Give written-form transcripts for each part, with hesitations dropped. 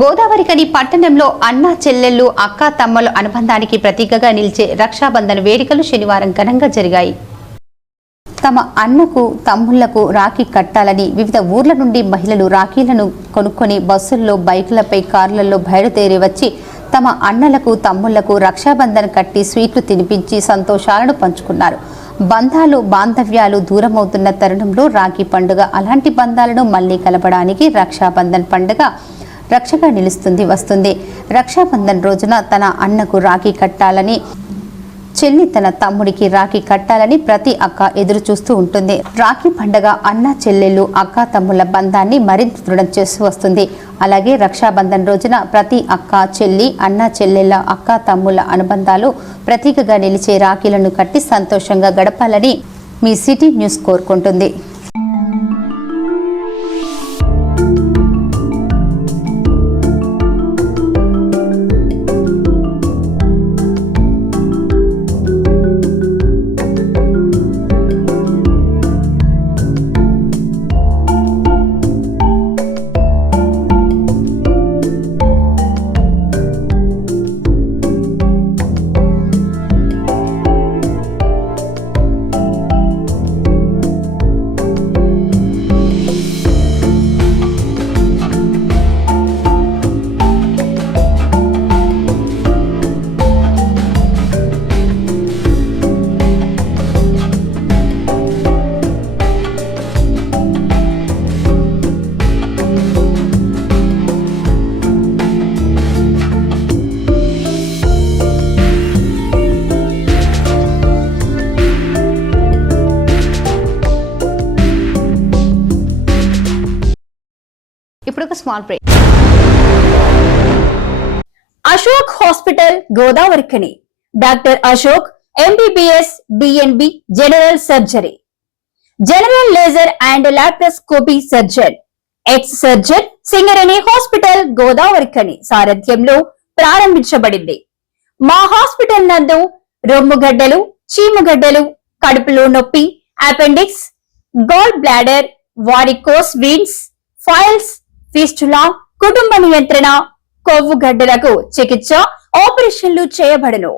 గోదావరికని పట్టణంలో అన్న చెల్లెళ్ళు అక్క తమ్మల అనుబంధానికి ప్రతీకగా నిలిచే రక్షాబంధన్ వేడుకలు శనివారం ఘనంగా జరిగాయి. తమ అన్నకు తమ్ముళ్లకు రాఖీ కట్టాలని వివిధ ఊర్ల నుండి మహిళలు రాఖీలను కొనుక్కొని బస్సుల్లో, బైకులపై, కార్లలో బయలుదేరి వచ్చి తమ అన్నలకు తమ్ముళ్లకు రక్షాబంధన్ కట్టి స్వీట్లు తినిపించి సంతోషాలను పంచుకున్నారు. బంధాలు, బాంధవ్యాలు దూరమవుతున్న తరుణంలో రాఖీ పండుగ అలాంటి బంధాలను మళ్లీ కలపడానికి రక్షాబంధన్ పండుగ రక్షగా వస్తుంది. రక్షాబంధన్ రోజున తన అన్నకు రాఖీ కట్టాలని, చెల్లి తన తమ్ముడికి రాఖీ కట్టాలని ప్రతి అక్క ఎదురు చూస్తూ ఉంటుంది. రాఖీ పండుగ అన్న చెల్లెళ్ళు, అక్క తమ్ముళ్ల బంధాన్ని మరింత దృఢం చేస్తూ వస్తుంది. అలాగే రక్షాబంధన్ రోజున ప్రతి అక్క, చెల్లి, అన్న చెల్లెళ్ళ, అక్క తమ్ముళ్ల అనుబంధాలు ప్రతీకగా నిలిచే రాఖీలను కట్టి సంతోషంగా గడపాలని మీ సిటీ న్యూస్ కోరుకుంటుంది. ఇప్పుడు ఒక small break. Ashok hospital Godavarikhani. Doctor Ashok MBBS, DNB, general surgery, general laser and laparoscopy surgeon, ex surgeon, Singareni hospital Godavarikhani సారథ్యంలో ప్రారంభించబడింది. మా హాస్పిటల్ నందు రొమ్ముగడ్డలు, చీముగడ్డలు, కడుపులో నొప్పి, appendix, gall bladder, varicose veins, piles, fistula, కుటుంబ నియంత్రణ, కొవ్వు గడ్డలకు చికిత్స, ఆపరేషన్లు చేయబడును.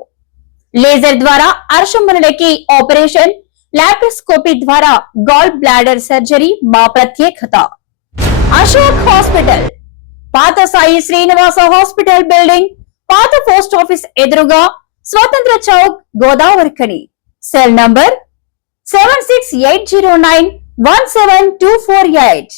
లేజర్ ద్వారా అర్షములకి ఆపరేషన్, లాప్రోస్కోపీ ద్వారా గాల్ బ్లాడర్ సర్జరీ మా ప్రత్యేకత. అశోక్ హాస్పిటల్, పాత సాయి శ్రీనివాస హాస్పిటల్ బిల్డింగ్, పాత పోస్ట్ ఆఫీస్ ఎదురుగా, స్వతంత్ర చౌక్, గోదావరికని. Cell number 7680917248.